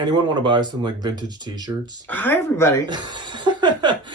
Anyone want to buy some like vintage t-shirts? Hi everybody.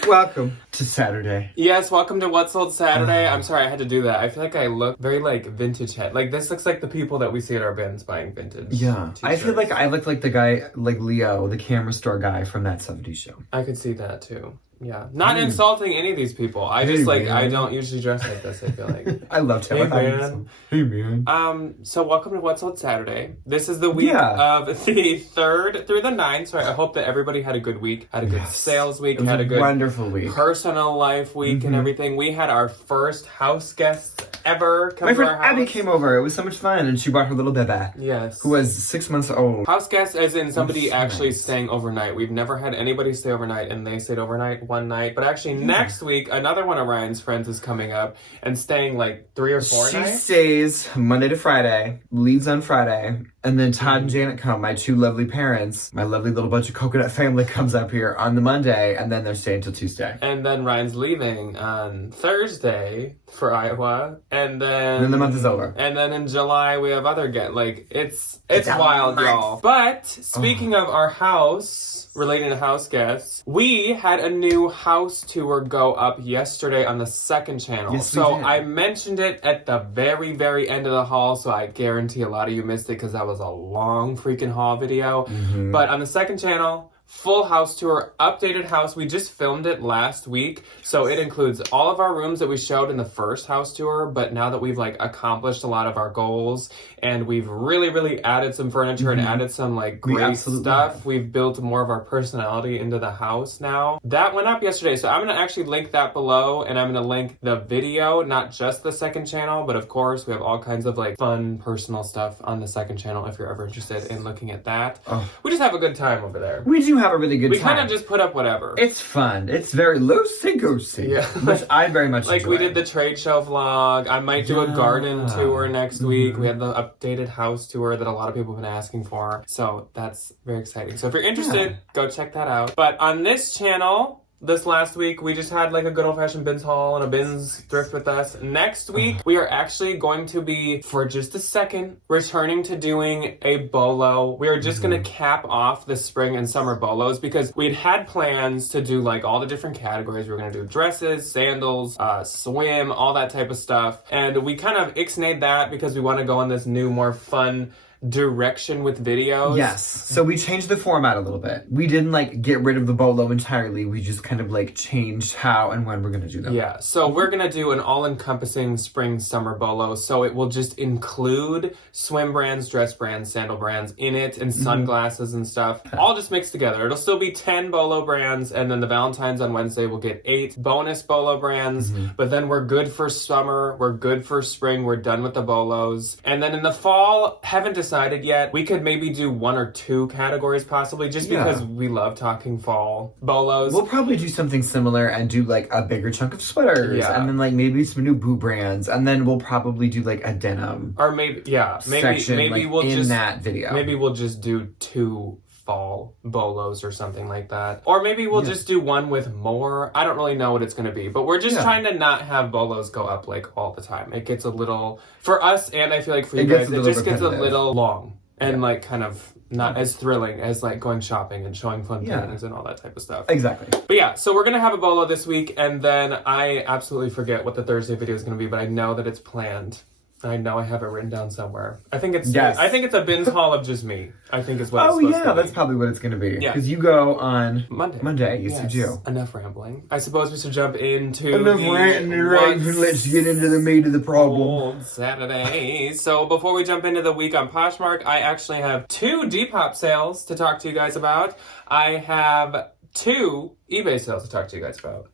Welcome to Saturday. Yes, welcome to What Sold Saturday. I'm sorry I had to do that. I feel like I look very like vintage head. Like this looks like the people that we see at our bins buying vintage t-shirts. I feel like I look like the guy, like Leo, the camera store guy from that 70s show. I could see that too. Yeah. Not insulting any of these people. I just like, I don't usually dress like this, I feel like. I love him. Hey man. So welcome to What's Sold Saturday. This is the week of the 3rd through the 9th. So I hope that everybody had a good week, had a good sales week, had a good wonderful week, personal life week and everything. We had our first house guests ever come My to friend our house. Abby came over. It was so much fun, and she brought her little bebe. Yes. Who was 6 months old. House guests as in somebody actually staying overnight. We've never had anybody stay overnight, and they stayed overnight one night. But actually next week, another one of Ryan's friends is coming up and staying like 3 or 4 nights. She stays Monday to Friday, leaves on Friday, and then Todd and Janet come, my two lovely parents, my lovely little bunch of coconut family comes up here on the Monday, and then they're staying till Tuesday. And then Ryan's leaving on Thursday for Iowa, and then the month is over. And then in July we have other it's wild, y'all. But speaking of our house, relating to house guests, we had a new house tour go up yesterday on the second channel. Yes, so I mentioned it at the very, very end of the haul, so I guarantee a lot of you missed it because that was a long freaking haul video. But on the second channel, full house tour, updated house. We just filmed it last week, so it includes all of our rooms that we showed in the first house tour, but now that we've like accomplished a lot of our goals and we've really added some furniture and added some like great stuff, we've built more of our personality into the house now. That went up yesterday, so I'm gonna actually link that below, and I'm gonna link the video, not just the second channel, but of course we have all kinds of like fun personal stuff on the second channel if you're ever interested in looking at that. We just have a good time over there. We do have a really good time. We kind of just put up whatever. It's fun. It's very loosey-goosey. Yeah. Which I very much like enjoy. We did the trade show vlog. I might do a garden tour next week. We had the updated house tour that a lot of people have been asking for. So that's very exciting. So if you're interested, go check that out. But on this channel, this last week, we just had like a good old-fashioned bins haul and a bins thrift with us. Next week, we are actually going to be, for just a second, returning to doing a bolo. We are just going to cap off the spring and summer bolos because we'd had plans to do like all the different categories. We were going to do dresses, sandals, swim, all that type of stuff. And we kind of ixnayed that because we want to go on this new, more fun direction with videos. Yes. So we changed the format a little bit. We didn't like get rid of the bolo entirely. We just kind of like changed how and when we're going to do them. Yeah. So we're going to do an all-encompassing spring summer bolo. So it will just include swim brands, dress brands, sandal brands in it, and sunglasses and stuff. All just mixed together. It'll still be 10 bolo brands, and then the Valentines on Wednesday will get 8 bonus bolo brands. But then we're good for summer. We're good for spring. We're done with the bolos. And then in the fall, haven't decided yet. We could maybe do 1 or 2 categories possibly, just because we love talking fall bolos. We'll probably do something similar and do like a bigger chunk of sweaters, and then like maybe some new boot brands, and then we'll probably do like a denim or maybe section, maybe like, we'll in just that video. Maybe we'll just do 2 fall bolos or something like that, or maybe we'll just do one with more. I don't really know what it's going to be, but we're just trying to not have bolos go up like all the time. It gets a little, for us, and I feel like for you guys, it just gets a little long and like kind of not as thrilling as like going shopping and showing fun things and all that type of stuff. Exactly. But yeah, so we're gonna have a bolo this week, and then I absolutely forget what the Thursday video is gonna be, but I know that it's planned. I know I have it written down somewhere. I think it's a bins haul of just me. I think is what it's supposed to be. That's probably what it's going to be. Yeah. Because you go on Monday. Yes, you do. Enough rambling. I suppose we should jump into enough ranting and raving. Let's get into the meat of the problem. Saturday. So before we jump into the week on Poshmark, I actually have 2 Depop sales to talk to you guys about. I have 2 eBay sales to talk to you guys about.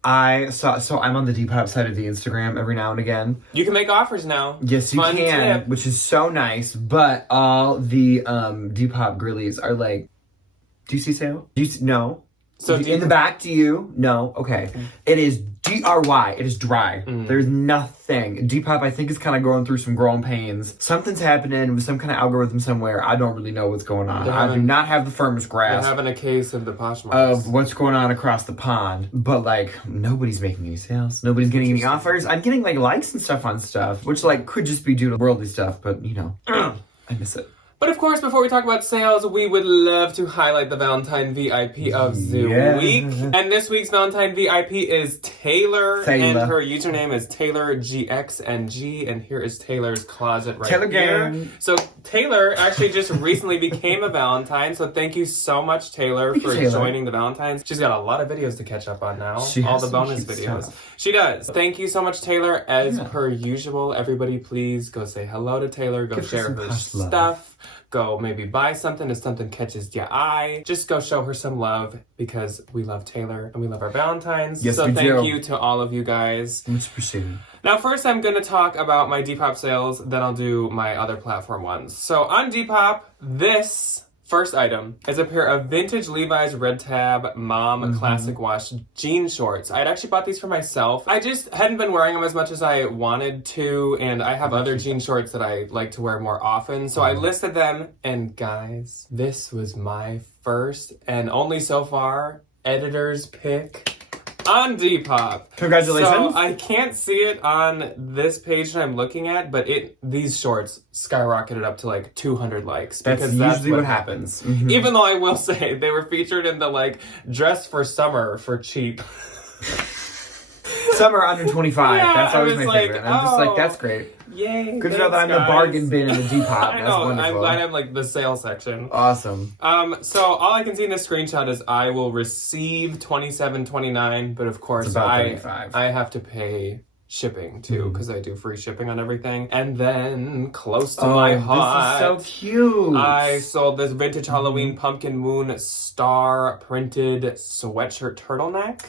So I'm on the Depop side of the Instagram every now and again. You can make offers now. Yes, you can, which is so nice. But all the Depop girlies are like, do you see sale? No. So in the back, do you? No. Okay. It is DRY. It is dry. There's nothing. Depop, I think, is kind of going through some growing pains. Something's happening with some kind of algorithm somewhere. I don't really know what's going on. I do not have the firmest grasp. They're having a case of the Poshmark. Of what's going on across the pond. But, like, nobody's making any sales. Nobody's getting any offers. I'm getting, like, likes and stuff on stuff, which, like, could just be due to worldly stuff. But, you know, I miss it. But of course, before we talk about sales, we would love to highlight the Valentine VIP of the week. And this week's Valentine VIP is Taylor. And her username is TaylorGXNG. And here is Taylor's closet right Taylor here. gang. So Taylor actually just recently became a Valentine. So thank you so much, Taylor, for joining the Valentines. She's got a lot of videos to catch up on now. All the bonus videos. Stuff. She does. Thank you so much, Taylor. As per usual, everybody please go say hello to Taylor. Go share her stuff. Go maybe buy something if something catches your eye. Just go show her some love because we love Taylor and we love our Valentines. Yes, so we thank do. you to all of you guys. Much appreciated. Now first I'm going to talk about my Depop sales, then I'll do my other platform ones. So on Depop, this first item is a pair of vintage Levi's red tab mom classic wash jean shorts. I had actually bought these for myself. I just hadn't been wearing them as much as I wanted to, and I have other jean shorts that I like to wear more often. So I listed them, and guys, this was my first and only so far editor's pick on Depop. Congratulations. So I can't see it on this page that I'm looking at, but these shorts skyrocketed up to like 200 likes. That's usually what happens. Even though I will say they were featured in the like dress for summer for cheap. Summer under 25. Yeah, that's always my like, favorite. I'm just like, that's great. Yay. Good to know that I'm the bargain bin in the Depop. I know. That's I'm glad I'm like the sale section. Awesome. So all I can see in this screenshot is I will receive $27.29, but of course it's about $35. I have to pay shipping too because I do free shipping on everything. And then close to my heart, this is so cute. I sold this vintage Halloween pumpkin moon star printed sweatshirt turtleneck.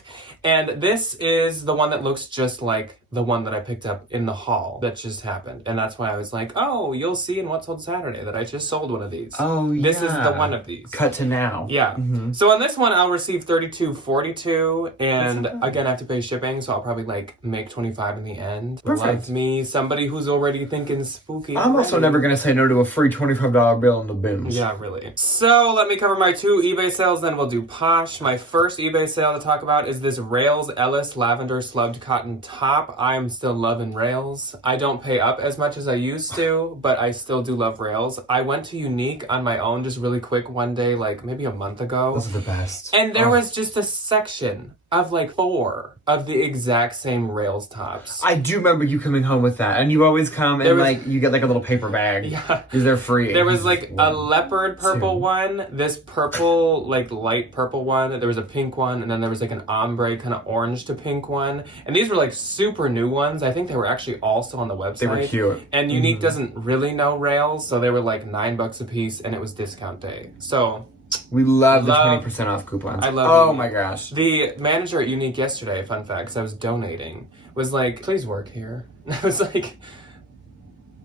And this is the one that looks just like the one that I picked up in the haul that just happened. And that's why I was like, oh, you'll see in What Sold Saturday that I just sold one of these. Oh, yeah. This is the one of these. Cut to now. Yeah. So on this one, I'll receive $32.42. And again, I have to pay shipping. So I'll probably like make $25 in the end. Perfect. Like me, somebody who's already thinking spooky. I'm also never going to say no to a free $25 bill in the bins. Yeah, really. So let me cover my 2 eBay sales, then we'll do Posh. My first eBay sale to talk about is this Rails Ellis Lavender Slubbed Cotton Top. I am still loving Rails. I don't pay up as much as I used to, but I still do love Rails. I went to Unique on my own just really quick one day, like maybe a month ago. Those are the best. And there was just a section of like 4 of the exact same Rails tops. I do remember you coming home with that, and you always come and like you get like a little paper bag. Yeah, because they're free. There was like a leopard purple one, this purple like light purple one. There was a pink one, and then there was like an ombre kind of orange to pink one. And these were like super new ones. I think they were actually also on the website. They were cute. And Unique doesn't really know Rails, so they were like $9 a piece, and it was discount day. So. We love the 20% off coupons. I love Oh Unique. my gosh. The manager at Unique yesterday, fun fact, because I was donating, was like, please work here. And I was like,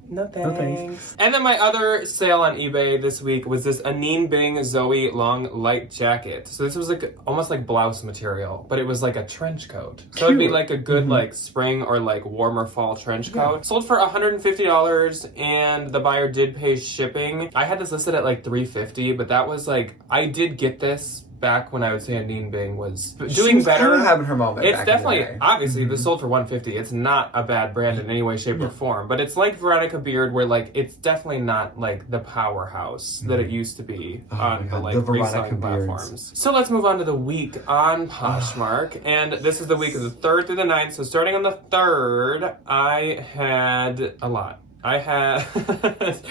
no thanks. And then my other sale on eBay this week was this Anine Bing Zoe long light jacket. So this was like almost like blouse material, but it was like a trench coat. So it'd be like a good like spring or like warmer fall trench coat. Sold for $150 and the buyer did pay shipping. I had this listed at like $350, but that was like, I did get this back when I would say Anine Bing was doing better. Kind of having her moment. It's definitely, obviously, this sold for $150. It's not a bad brand in any way, shape, or form. But it's like Veronica Beard, where like it's definitely not like the powerhouse that it used to be on the like reselling platforms. So let's move on to the week on Poshmark, and this is the week of the 3rd through the 9th. So starting on the 3rd, I had a lot. I had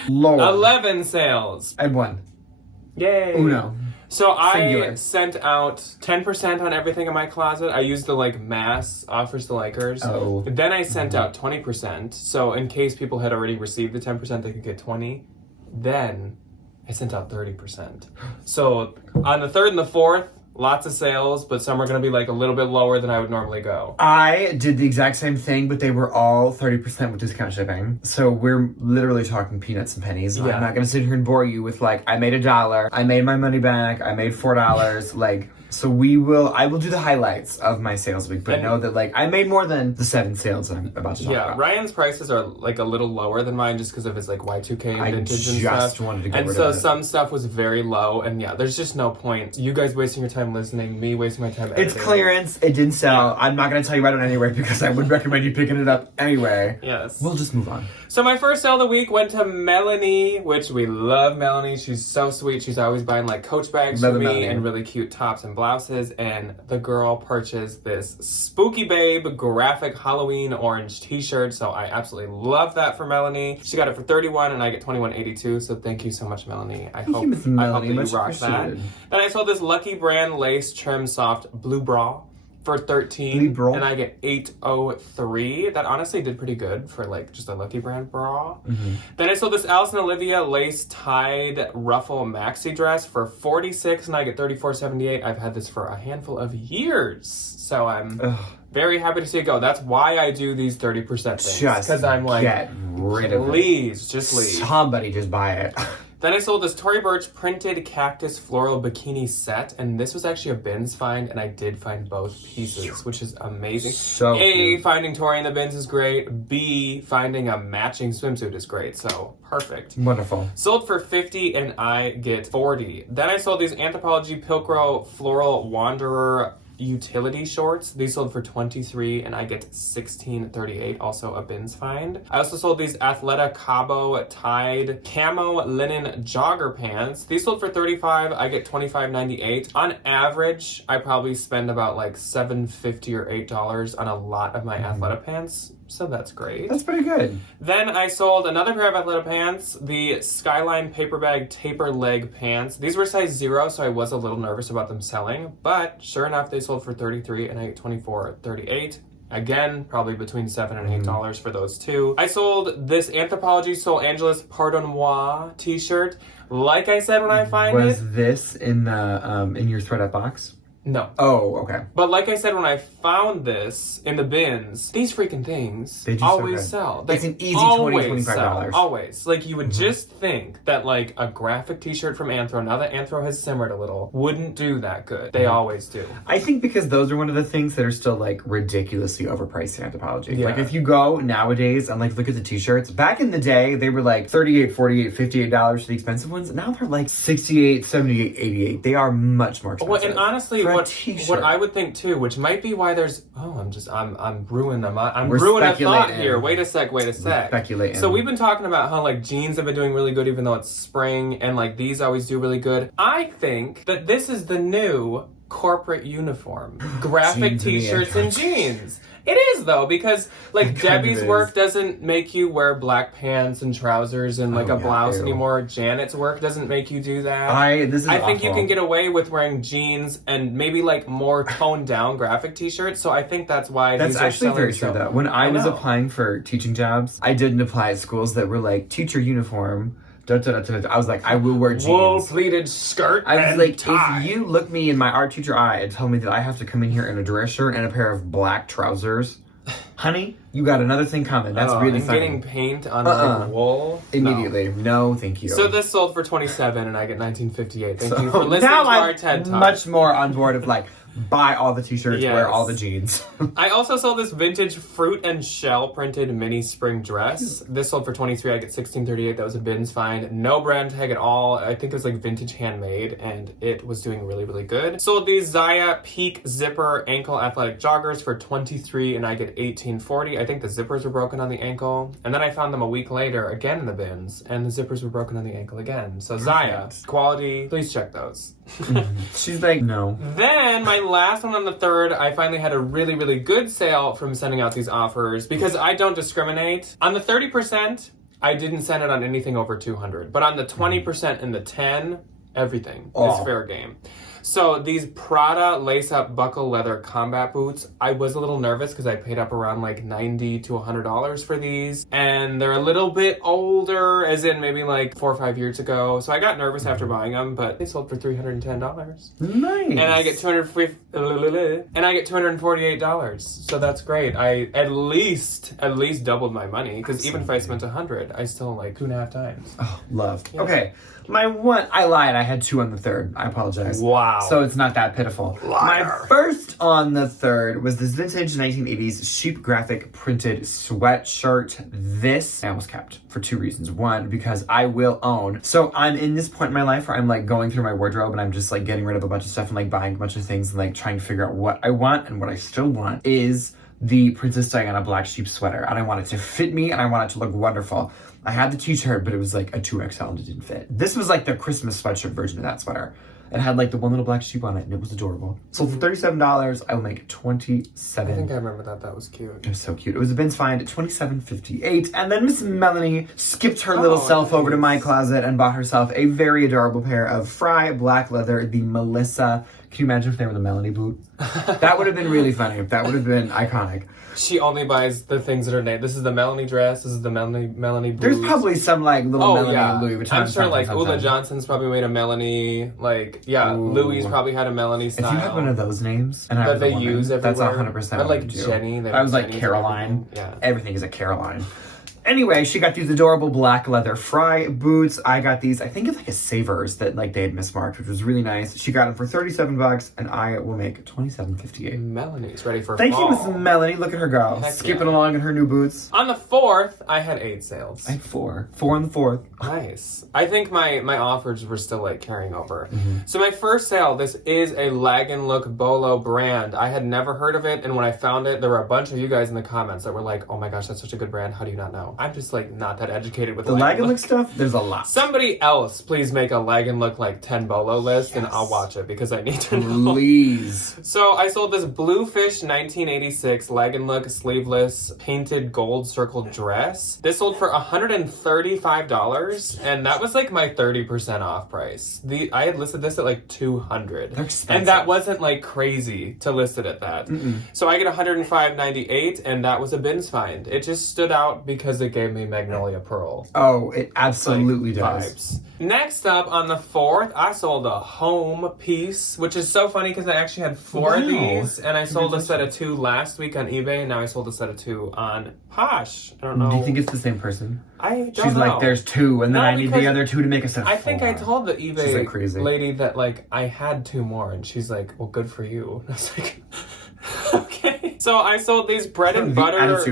11 sales. I had 1. Yay! Uno. So Singular. I sent out 10% on everything in my closet. I used the like mass offers to likers. Oh. Then I sent out 20%. So in case people had already received the 10%, they could get 20. Then I sent out 30%. So on the 3rd and the 4th, lots of sales, but some are going to be like a little bit lower than I would normally go. I did the exact same thing, but they were all 30% with discount shipping. So we're literally talking peanuts and pennies. Yeah. I'm not going to sit here and bore you with like, I made $1, I made my money back, I made $4. Like, so I will do the highlights of my sales week, but know that like I made more than the 7 sales I'm about to talk about. Ryan's prices are like a little lower than mine just because of his like Y2K and vintage and just stuff. wanted to get and rid so of it. some stuff was very low, and there's just no point. You guys wasting your time listening, me wasting my time editing. It's clearance. It didn't sell. I'm not going to tell you right on anyway because I would recommend you picking it up anyway. Yes. We'll just move on. So my first sale of the week went to Melanie, which we love Melanie. She's so sweet. She's always buying like Coach bags for me and really cute tops and blouses. And the girl purchased this Spooky Babe graphic Halloween orange t-shirt. So I absolutely love that for Melanie. She got it for $31 and I get $21.82. So thank you so much, Melanie. I hope that you rock that. Then I sold this Lucky Brand lace trim soft blue bra for $13 and I get $8.03. That honestly did pretty good for like just a Lucky Brand bra. Then I sold this Alice and Olivia lace tied ruffle maxi dress for $46 and I get $34.78. I've had this for a handful of years, so I'm very happy to see it go. That's why I do these 30% things, because I'm like, get rid of it. Please, just leave. Somebody just buy it. Then I sold this Tory Burch printed cactus floral bikini set, and this was actually a bins find, and I did find both pieces, which is amazing. So A, finding Tory in the bins is great. B, finding a matching swimsuit is great. So perfect. Wonderful. Sold for $50 and I get $40. Then I sold these Anthropologie Pilcro Floral Wanderer utility shorts. These sold for $23 and I get $16.38, also a bins find. I also sold these Athleta Cabo tied camo linen jogger pants. These sold for $35, I get $25.98. On average, I probably spend about like $7.50 or $8 on a lot of my Athleta pants. So that's great. That's pretty good. Then I sold another pair of Athleta pants, the Skyline Paper Bag Taper Leg pants. These were size 0, so I was a little nervous about them selling, but sure enough, they sold for $33 and I get $24.38. Again, probably between $7 and $8 for those two. I sold this Anthropologie Sol Angeles Pardon Moi t-shirt. Like I said when I find it. Was this in the in your thread up box? No. Oh, okay. But like I said, when I found this in the bins, these freaking things always sell. It's an easy $20, $25. Always. Like, you would just think that, like, a graphic t-shirt from Anthro, now that Anthro has simmered a little, wouldn't do that good. They always do. I think because those are one of the things that are still, like, ridiculously overpriced in Anthropologie. Yeah. Like, if you go nowadays and, like, look at the t-shirts, back in the day, they were, like, $38, $48, $58 for the expensive ones. Now they're, like, $68, $78, $88. They are much more expensive. Well, and honestly, what I would think too, which might be why there's I'm ruining a thought here. Wait a sec. Speculating. So we've been talking about how like jeans have been doing really good even though it's spring, and like these always do really good. I think that this is the new corporate uniform. Graphic t-shirts and jeans. It is though, because like Debbie's work doesn't make you wear black pants and trousers and like a blouse anymore. Janet's work doesn't make you do that. I think you can get away with wearing jeans and maybe like more toned down graphic t-shirts. So I think that's why these are selling. Very true though. When I was applying for teaching jobs, I didn't apply at schools that were like teacher uniform. I was like, I will wear jeans. Wool pleated skirt. I was like, tie. If you look me in my art teacher eye and tell me that I have to come in here in a dress shirt and a pair of black trousers, honey, you got another thing coming. That's really funny. Getting paint on my wool immediately. No, thank you. So this sold for $27 and I get $19.58. Thank you for listening to our TED Talk. Much more on board of like, buy all the t-shirts, wear all the jeans. I also sold this vintage fruit and shell printed mini spring dress. This sold for $23. I get $16.38. That was a bins find. No brand tag at all. I think it was like vintage handmade, and it was doing really, really good. Sold these Zaya Peak Zipper Ankle Athletic Joggers for $23, and I get $18.40. I think the zippers were broken on the ankle. And then I found them a week later, again in the bins, and the zippers were broken on the ankle again. So Zaya, quality, please check those. She's like, no. Then my last one on the 3rd, I finally had a really, really good sale from sending out these offers because I don't discriminate. On the 30%, I didn't send it on anything over 200, but on the 20% and the 10, everything is fair game. So these Prada lace-up buckle leather combat boots, I was a little nervous because I paid up around like $90 to $100 for these. And they're a little bit older, as in maybe like 4 or 5 years ago. So I got nervous after buying them, but they sold for $310. Nice. And I get $248. So that's great. I at least doubled my money, because even if I spent $100, I still like 2.5 times. Oh, love. Yeah. Okay. My one, I lied. I had 2 on the 3rd. I apologize. Wow. So it's not that pitiful. Liar. My first on the 3rd was this vintage 1980s sheep graphic printed sweatshirt. This I almost kept for 2 reasons. One, because I will own. So I'm in this point in my life where I'm like going through my wardrobe and I'm just like getting rid of a bunch of stuff and like buying a bunch of things and like trying to figure out what I want, and what I still want is the Princess Diana black sheep sweater. And I want it to fit me and I want it to look wonderful. I had the t-shirt, but it was like a 2XL and it didn't fit. This was like the Christmas sweatshirt version of that sweater. It had like the one little black sheep on it and it was adorable. So for $37, I will make $27. I think I remember that. That was cute. It was so cute. It was a bin's find at $27.58. And then Miss Melanie skipped her little self over to my closet and bought herself a very adorable pair of Fry black leather, the Melissa. Can you imagine if they were the Melanie boot? That would have been really funny. That would have been iconic. She only buys the things that are named. This is the Melanie dress. This is the Melanie boots. There's probably some like little Melanie Louis Vuitton. I'm sure like Ula Johnson's probably made a Melanie. Like Louis probably had a Melanie style. If you had one of those names and that they use everywhere, that's 100%. Or like Jenny. I was like Caroline. Yeah, everything is a Caroline. Anyway, she got these adorable black leather Fry boots. I got these, I think it's like a Savers that like they had mismarked, which was really nice. She got them for $37 and I will make $27.58. Melanie's ready for Thank fall. you, Miss Melanie. Look at her go. Heck Skipping along in her new boots. On the 4th, I had 8 sales. I had 4. 4 on the 4th. Nice. I think my offers were still like carrying over. So my first sale, this is a Lag and Look Bolo brand. I had never heard of it, and when I found it, there were a bunch of you guys in the comments that were like, oh my gosh, that's such a good brand. How do you not know? I'm just like not that educated with the Lag and Look stuff. There's a lot. Somebody else, please make a Lag and Look like 10 Bolo list, and I'll watch it because I need to know. Please. So I sold this Bluefish 1986 Lag and Look sleeveless painted gold circle dress. This sold for $135, and that was like my 30% off price. I had listed this at like $200. They're expensive. And that wasn't like crazy to list it at that. So I get $105.98, and that was a bins find. It just stood out because it gave me Magnolia Pearl. Oh, it absolutely does. Vibes. Next up, on the 4th, I sold a home piece, which is so funny because I actually had 4 of these, and I sold a set of 2 last week on eBay, and now I sold a set of 2 on Posh. I don't know. Do you think it's the same person? I don't know. She's like, there's 2, and then I need the other 2 to make a set of 4. I think I told the eBay like crazy. lady that, like, I had 2 more, and she's like, well, good for you. And I was like, okay. So I sold these bread and butter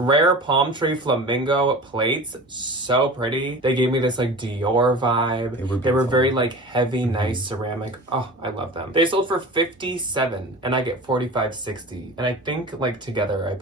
rare palm tree flamingo plates. So pretty. They gave me this like Dior vibe. They were very like heavy, nice ceramic. Oh, I love them. They sold for $57 and I get $45.60. And I think like together I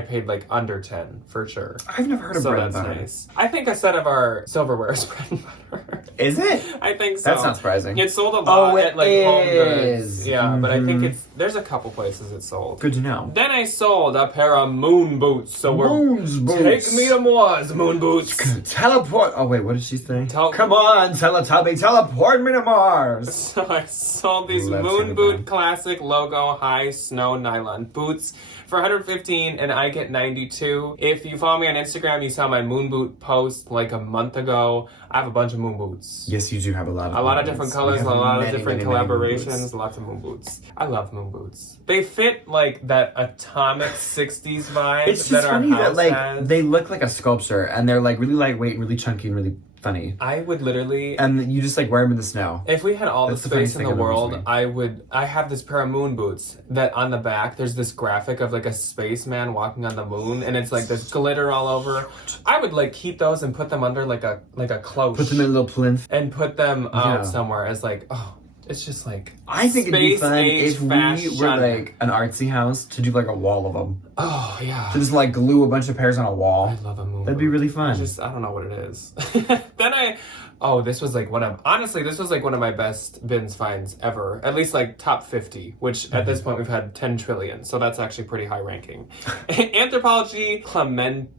paid like under 10 for sure. I've never heard of bread and butter. Nice. I think a set of our silverware is bread and butter. Is it? I think so. That's not surprising. It sold a lot at like Home is. Goods. Yeah, but I think there's a couple places it sold. Good to know. Then I sold a pair of moon boots. So Moon's boots. Take me to Mars, moon boots. Teleport. Oh wait, what did she say? Come on, Teletubby, teleport me to Mars. So I sold these moon boot classic logo high snow nylon boots for $115 and I get $92. If you follow me on Instagram, you saw my moon boot post like a month ago. I have a bunch of moon boots. Yes, you do have a lot of different colors, a lot of different collaborations, lots of moon boots. I love moon boots. They fit like that atomic 60s vibe. It's just funny that like they look like a sculpture and they're like really lightweight, really chunky, and really funny. I would literally... And you just like wear them in the snow. If we had all the space in the world, I have this pair of moon boots that on the back, there's this graphic of like a spaceman walking on the moon and it's like there's glitter all over. I would like keep those and put them under like a cloche. Put them in a little plinth. And put them out somewhere as like, it's just like I think it'd be fun if we were like an artsy house to do like a wall of them. Oh yeah. To just like glue a bunch of pairs on a wall. I love a moon. That'd be really fun. I don't know what it is. Then this was like one of my best bins finds ever. At least like top 50, which at this point we've had 10 trillion. So that's actually pretty high ranking. Anthropologie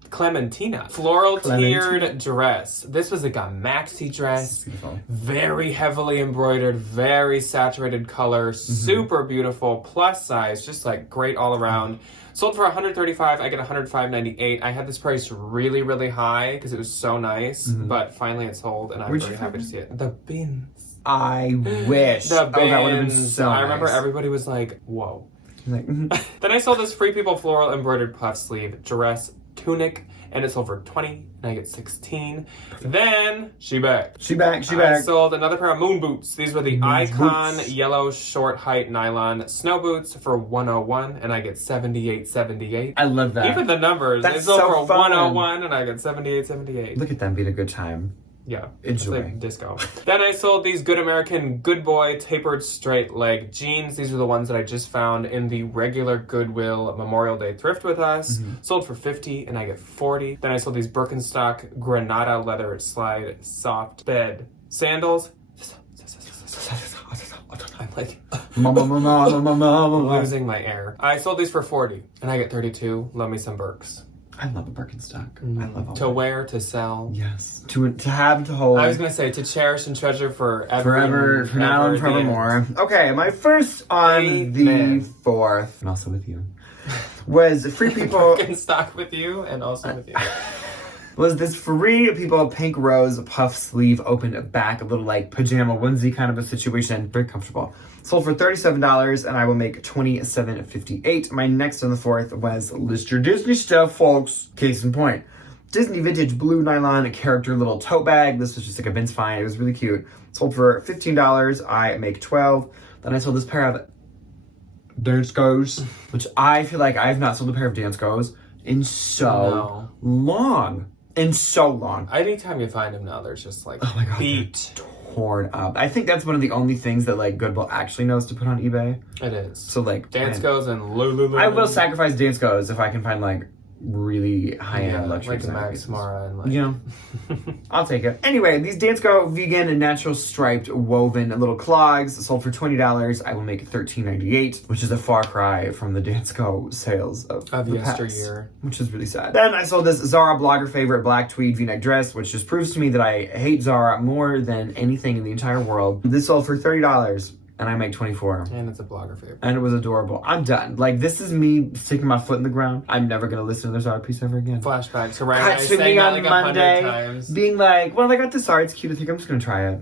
Clementina. Floral tiered dress. This was like a maxi dress. Very heavily embroidered, very saturated color, super beautiful, plus size, just like great all around. Sold for $135. I get $105.98. I had this price really, really high because it was so nice, but finally it sold, and I'm very happy to see it. The bins. I wish. The bins. Oh, that would have been so nice. I remember everybody was like, "Whoa." Like, Then I sold this Free People floral embroidered puff sleeve dress tunic, and it sold for $20, and I get $16. Then she back. I sold another pair of moon boots. These were the Icon yellow short height nylon snow boots for $101, and I get $78.78. I love that. Even the numbers. They sold for $101, and I get $78.78. Look at them being a good time. Yeah. Enjoy. It's like disco. Then I sold these Good American Good Boy tapered straight leg jeans. These are the ones that I just found in the regular Goodwill Memorial Day thrift with us. Sold for $50 and I get $40. Then I sold these Birkenstock Granada leather slide soft bed sandals. I'm like losing my air. I sold these for $40 and I get $32. Love me some Birks. I love a Birkenstock. I love all to wear, to sell. Yes. To have, to hold. I was going to say to cherish and treasure forever. Forever, for now and forevermore. Okay, my first on the 4th, and also with you, was Free People... Birkenstock with you and also with you. Was this Free People pink rose puff sleeve open back, a little like pajama onesie kind of a situation. Very comfortable. Sold for $37 and I will make $27.58. My next on the 4th was list your Disney stuff, folks. Case in point. Disney vintage blue nylon character little tote bag. This was just like a Vince find. It was really cute. Sold for $15. I make $12. Then I sold this pair of Dance Goes, which I feel like I have not sold a pair of Dance Goes in so long. In so long. Anytime you find them now, there's just like oh my God, beat. Torn up. I think that's one of the only things that like Goodwill actually knows to put on eBay. It is. So like Dance Goes and Lululemon. I will sacrifice Dance Goes if I can find like really high-end luxury like the Max Mara and like you know. I'll take it. Anyway, these Dance Go vegan and natural striped woven little clogs sold for $20. I will make $13.98, which is a far cry from the Dance Go sales of the yesteryear, which is really sad. Then I sold this Zara blogger favorite black tweed v-neck dress, which just proves to me that I hate Zara more than anything in the entire world. This sold for $30. And I make $24. And it's a blogger favorite. And it was adorable. I'm done. Like, this is me sticking my foot in the ground. I'm never going to listen to their Zara piece ever again. Flashback to right now. Saying that like Monday, 100 times. being like, well, I got this Zara. It's cute. I think I'm just going to try it.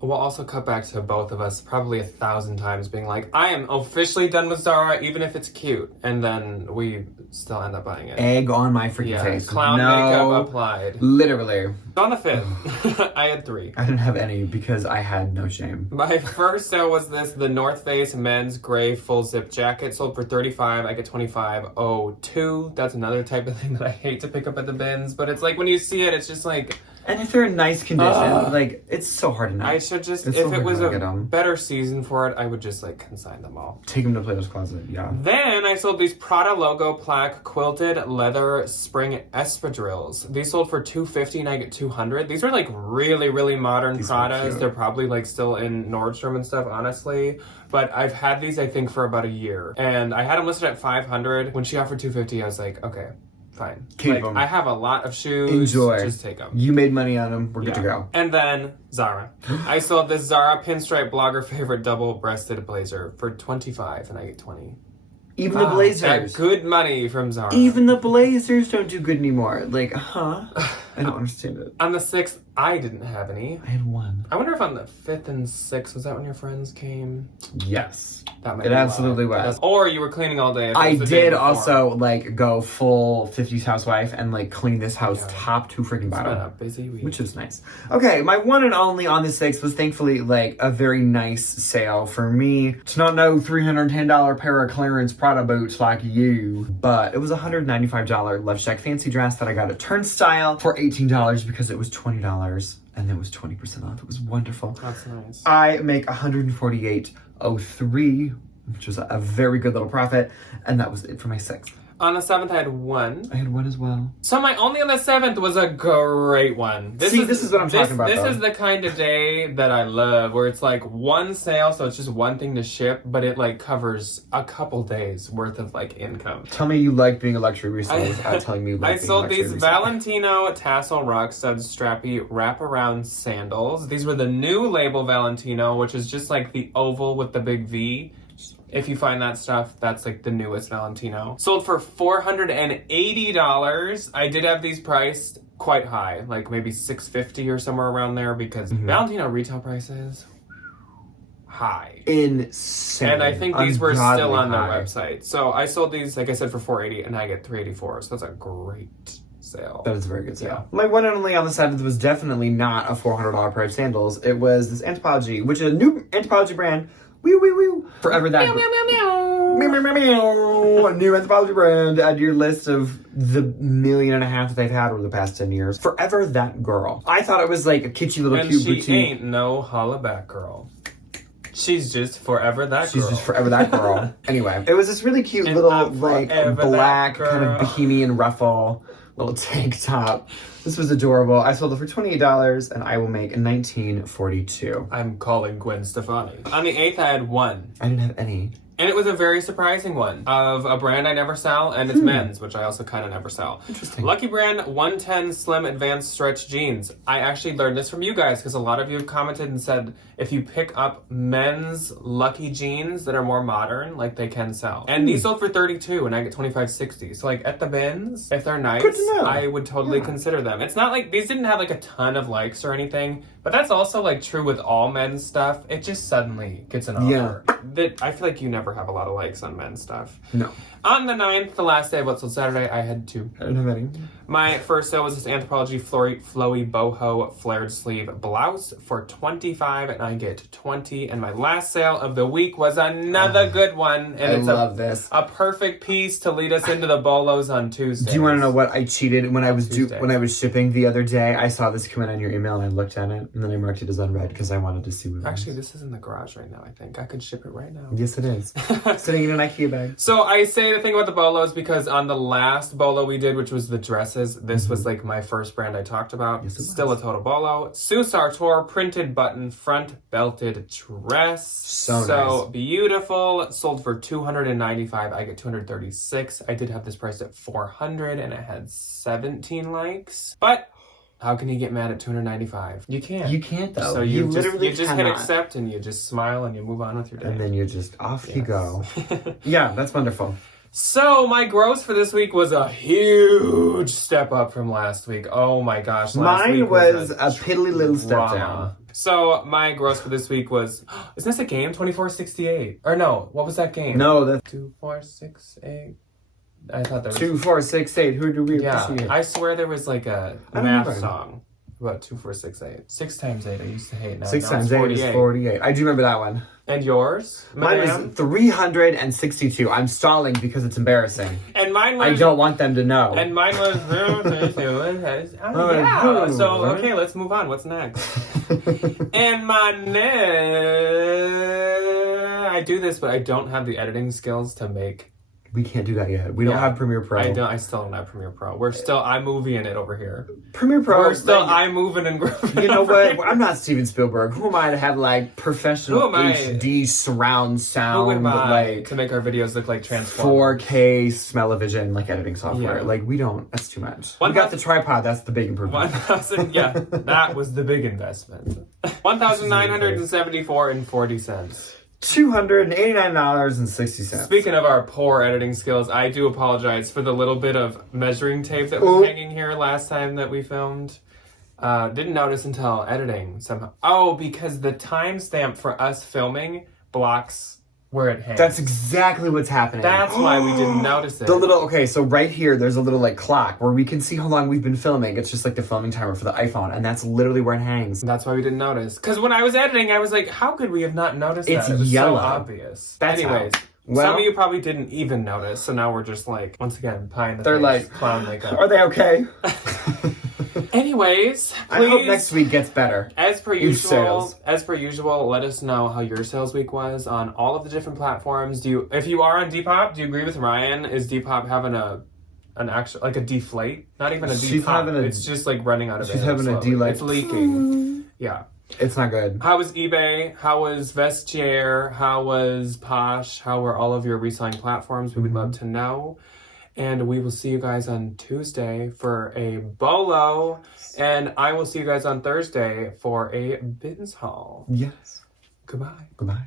We'll also cut back to both of us probably 1,000 times being like, I am officially done with Zara, even if it's cute. And then we still end up buying it. Egg on my freaking face. Clown makeup applied. Literally. On the 5th, I had 3. I didn't have any because I had no shame. My first sale was this, the North Face men's gray full zip jacket. Sold for $35. I get $25.02. That's another type of thing that I hate to pick up at the bins. But it's like when you see it, it's just like... And if they're in nice condition, like, it's so hard to know. I should just, if it was a better season for it, I would just, like, consign them all. Take them to Plato's Closet, yeah. Then I sold these Prada logo plaque quilted leather spring espadrilles. These sold for $250 and I get $200. These are, like, really, really modern Pradas. They're probably, like, still in Nordstrom and stuff, honestly. But I've had these, I think, for about a year. And I had them listed at $500. When she offered $250, I was like, okay. Fine. Keep them. I have a lot of shoes. Enjoy. Just take them. You made money on them. We're good to go. And then Zara. I sold this Zara pinstripe blogger favorite double-breasted blazer for $25 and I get $20. Even the blazers. That good money from Zara. Even the blazers don't do good anymore. Like, huh? I don't understand it. On the 6th, I didn't have any. I had one. I wonder if on the 5th and 6th, was that when your friends came? Yes. That might it absolutely was. Or you were cleaning all day. I did also, like, go full 50s housewife and, like, clean this house top to freaking bottom. It's been a busy week. Which is nice. Okay, my one and only on the 6th was thankfully, like, a very nice sale for me. It's not no $310 pair of clearance Prada boots like you, but it was a $195 Love Shack fancy dress that I got at Turnstile for $18 because it was $20 and it was 20% off. It was wonderful. That's nice. I make $148.03, which was a very good little profit, and that was it for my 6th. On the 7th, I had one. I had one as well. So my only on the 7th was a great one. This is what I'm talking about. This is the kind of day that I love, where it's like one sale, so it's just one thing to ship, but it like covers a couple days worth of like income. Tell me you like being a luxury reseller without telling me you like I sold these Valentino tassel rock stud strappy wraparound sandals. These were the new label Valentino, which is just like the oval with the big V. If you find that stuff, that's like the newest Valentino. Sold for $480. I did have these priced quite high, like maybe $650 or somewhere around there, because Valentino retail prices high. Insane. And I think these were still on their website. So I sold these, like I said, for $480 and I get $384. So that's a great sale. That is a very good sale. Yeah. My one and only on the 7th was definitely not a $400 pair of sandals. It was this Anthropologie, which is a new Anthropologie brand. Wee wee wee. Forever that. Meow, meow, meow, meow. A new Anthropologie brand to add to your list of the 1.5 million that they've had over the past 10 years. Forever That Girl. I thought it was like a kitschy little cute boutique. And she ain't no hollaback girl. She's just forever that girl. She's just forever that girl. Anyway, it was this really cute And little I'm like forever black that kind of girl. bikini and ruffle little tank top. This was adorable. I sold it for $28 and I will make $19.42. I'm calling Gwen Stefani. On the 8th, I had one. I didn't have any. And it was a very surprising one of a brand I never sell, and it's men's, which I also kind of never sell. Interesting. Lucky Brand 110 Slim Advanced Stretch Jeans. I actually learned this from you guys because a lot of you have commented and said if you pick up men's Lucky jeans that are more modern, like they can sell. And these sold for $32 and I get $25.60. So like at the bins, if they're nice, Good to know. I would totally consider them. It's not like these didn't have like a ton of likes or anything, but that's also like true with all men's stuff. It just suddenly gets an offer. That I feel like you never have a lot of likes on men's stuff. No. On the 9th, the last day of what's on Saturday, I had two. I didn't have any. My first sale was this Anthropologie flowy boho flared sleeve blouse for $25 and I get $20. And my last sale of the week was another good one. And I it's love this. A perfect piece to lead us into the bolos on Tuesday. Do you want to know what I cheated when I was when I was shipping the other day? I saw this come in on your email and I looked at it and then I marked it as unread because I wanted to see what it was. Actually, this is in the garage right now, I think. I could ship it right now. Yes, it is. Sitting in an IKEA bag. So I say the thing about the bolos because on the last bolo we did, which was the dresses, this was like my first brand I talked about. Yes, it Still was. a total bolo. Sous Artois printed button front belted dress. So nice. Beautiful. Sold for $295. I get $236. I did have this priced at $400 and it had 17 likes. But how can you get mad at $295? You can't. You can't though. So you just literally hit cannot. accept and you just smile and you move on with your day. And then you're just off you go. Yeah, that's wonderful. So my gross for this week was a huge step up from last week. Oh my gosh. Mine was a piddly little step drama. down. So my gross for this week was, isn't this a game? 2468. Or no, what was that game? No, that's 2468. I thought there was 2, 4, 6, 8. Who do we Yeah, appreciate? I swear there was like a I don't math remember. song about 2468. 6 times 8 I used to hate. Now 6 now it's times 8 is 48. I do remember that one. And yours? Mine Madame? was 362. I'm stalling because it's embarrassing. And mine was... I don't want them to know. And mine was... yeah. So, okay, let's move on. What's next? And my I do this, but I don't have the editing skills to make... We can't do that yet. We don't have Premiere Pro. I still don't have Premiere Pro. We're still iMovieing it over here. Premiere Pro. We're still iMoving and grooving. You know what? I'm not Steven Spielberg. Who am I to have like professional HD surround sound, Who am I like to make our videos look like Transformers? 4K smell-o-vision like editing software? Yeah. Like, we don't. That's too much. We 1,000 got the tripod. That's the big improvement. 1,000. Yeah, that was the big investment. $1,974.40. $289.60. Speaking of our poor editing skills, I do apologize for the little bit of measuring tape that was hanging here last time that we filmed. Didn't notice until editing somehow. Oh, because the timestamp for us filming blocks where it hangs. That's exactly what's happening. That's why we didn't notice it. So right here, there's a little like clock where we can see how long we've been filming. It's just like the filming timer for the iPhone, and that's literally where it hangs. That's why we didn't notice. Because when I was editing, I was like, how could we have not noticed It's that? It was yellow. so obvious. That's Anyways, Well, some of you probably didn't even notice, so now we're just like, once again, pie in the they're face, like, clown makeup. Are they okay? Anyways, please, I hope next week gets better. As per usual, let us know how your sales week was on all of the different platforms. If you are on Depop, do you agree with Ryan? Is Depop having an actual, like a deflate? Not even a Depop. It's just like running out of air. She's having a delay. It's leaking. Yeah. It's not good. How was eBay? How was Vestiaire? How was Posh? How were all of your reselling platforms? We would love to know. And we will see you guys on Tuesday for a bolo. And I will see you guys on Thursday for a bins haul. Yes. Goodbye. Goodbye.